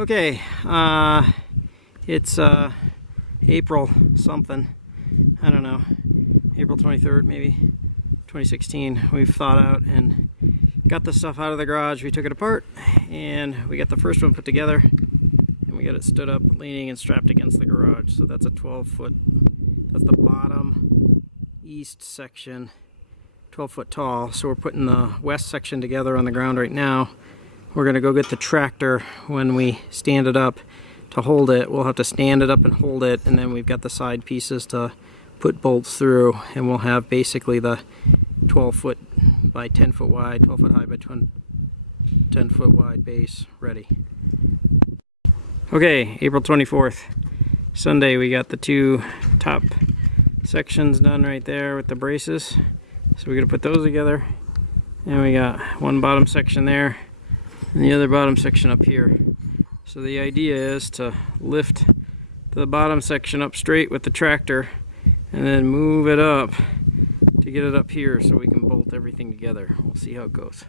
Okay, it's April something, I don't know, April 23rd maybe, 2016. We've thawed out and got the stuff out of the garage. We took it apart and we got the first one put together and we got it stood up, leaning and strapped against the garage. So that's a 12-foot, that's the bottom east section, 12 foot tall. So we're putting the west section together on the ground right now. We're gonna go get the tractor when we stand it up to hold it. We'll have to stand it up and hold it, and then we've got the side pieces to put bolts through, and we'll have basically the 12 foot by 10 foot wide, 12 foot high by 10 foot wide base ready. Okay, April 24th, Sunday, we got the two top sections done right there with the braces. So we're gonna put those together, and we got one bottom section there and the other bottom section up here. So the idea is to lift the bottom section up straight with the tractor and then move it up to get it up here so we can bolt everything together. We'll see how it goes.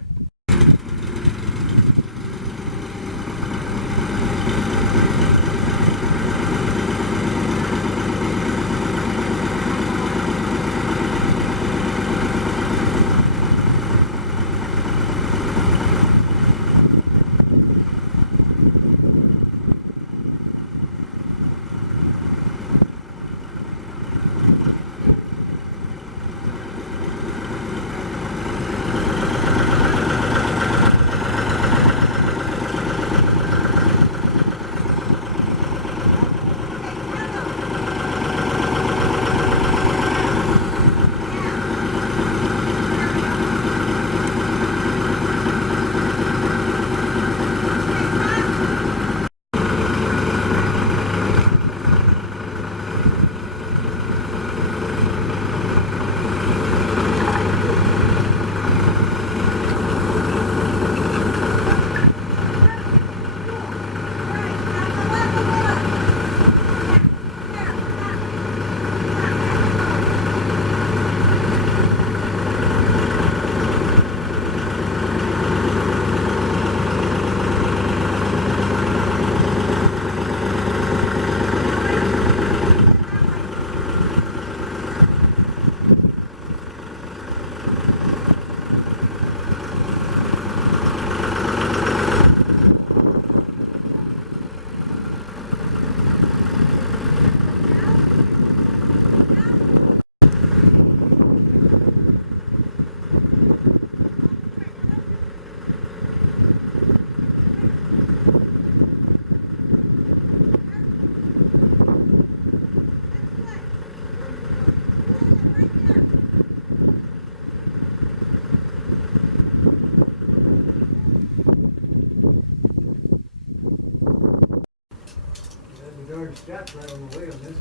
Straps right on the way on this.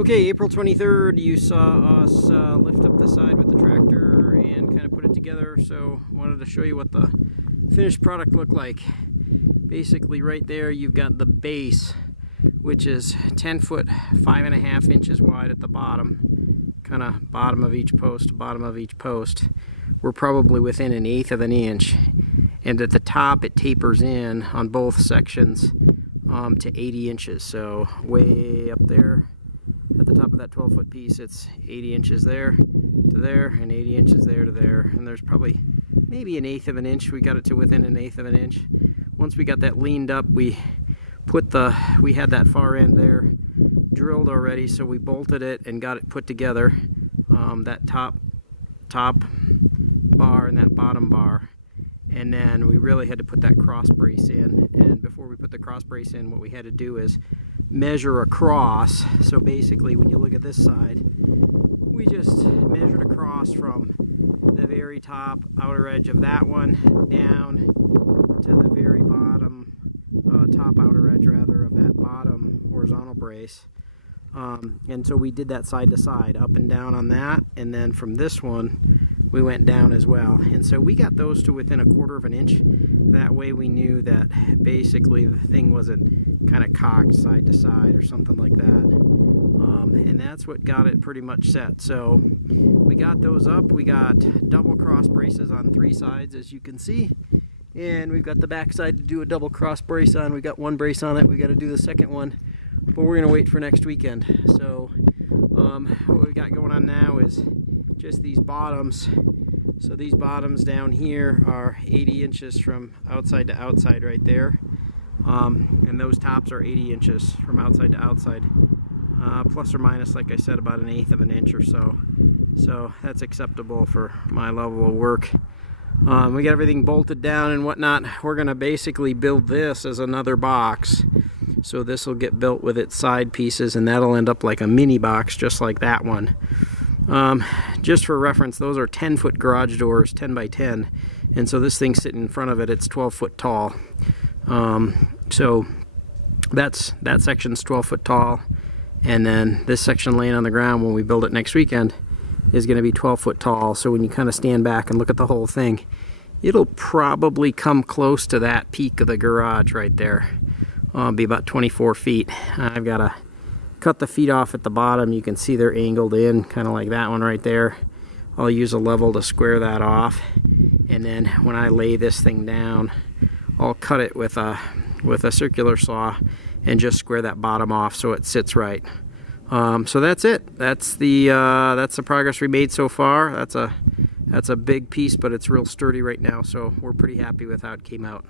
Okay, April 23rd, you saw us lift up the side with the tractor and kind of put it together, so I wanted to show you what the finished product looked like. Basically right there you've got the base, which is 10 foot 5.5 inches wide at the bottom, kind of bottom of each post to bottom of each post. We're probably within 1/8 of an inch, and at the top it tapers in on both sections to 80 inches. So way up there at the top of that 12 foot piece, it's 80 inches there to there and 80 inches there to there, and there's probably maybe 1/8 of an inch. We got it to within 1/8 of an inch. Once we got that leaned up, we had that far end there drilled already, so we bolted it and got it put together, that top bar and that bottom bar, and then we really had to put that cross brace in. And before we put the cross brace in, what we had to do is measure across. So basically when you look at this side, we just measured across from the very top outer edge of that one down to the very bottom top outer edge rather of that bottom horizontal brace. And so we did that side to side, up and down on that, and then from this one we went down as well. And so we got those to within 1/4 of an inch. That way we knew that basically the thing wasn't kind of cocked side to side or something like that. And that's what got it pretty much set. So we got those up. We got double cross braces on 3 sides, as you can see. And we've got the back side to do a double cross brace on. We got 1 brace on it. We got to do the second one, but we're going to wait for next weekend. So what we got going on now is just these bottoms. So these bottoms down here are 80 inches from outside to outside right there. And those tops are 80 inches from outside to outside. Plus or minus, like I said, about 1/8 of an inch or so. So that's acceptable for my level of work. We got everything bolted down and whatnot. We're going to basically build this as another box. So this will get built with its side pieces, and that'll end up like a mini box, just like that one. Just for reference, those are 10-foot garage doors, 10 by 10. And so this thing's sitting in front of it, it's 12 foot tall. So that section's 12 foot tall. And then this section laying on the ground when we build it next weekend is going to be 12 foot tall. So when you kind of stand back and look at the whole thing, it'll probably come close to that peak of the garage right there. Be about 24 feet. I've got to cut the feet off at the bottom. You can see they're angled in, kind of like that one right there. I'll use a level to square that off. And then when I lay this thing down, I'll cut it with a circular saw and just square that bottom off so it sits right. So that's it. That's the progress we made so far. That's a big piece, but it's real sturdy right now, so we're pretty happy with how it came out.